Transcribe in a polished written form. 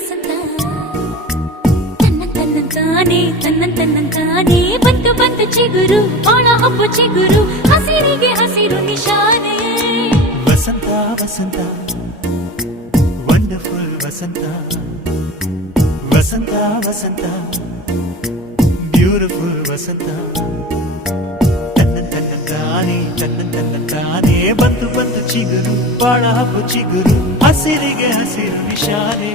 ವಸಂತ ತನ್ನಂತಾನೆ ಬಂತು ಬಂತು ಚಿಗುರು ಬಾಳ ಹಬ್ಬ ಚಿಗುರು ಹಸಿರಿಗೆ ಹಸಿರು ನಿಶಾನೆ ವಸಂತ ವಸಂತ ವಂಡರ್ಫುಲ್ ವಸಂತ ವಸಂತ ವಸಂತ ಬ್ಯೂಟಿಫುಲ್ ವಸಂತ ತನ್ನಂತಾನೆ ಬಂತು ಬಂತು ಚಿಗುರು ಬಾಳ ಹಬ್ಬ ಚಿಗುರು ಹಸಿರಿಗೆ ಹಸಿರು ನಿಶಾನೆ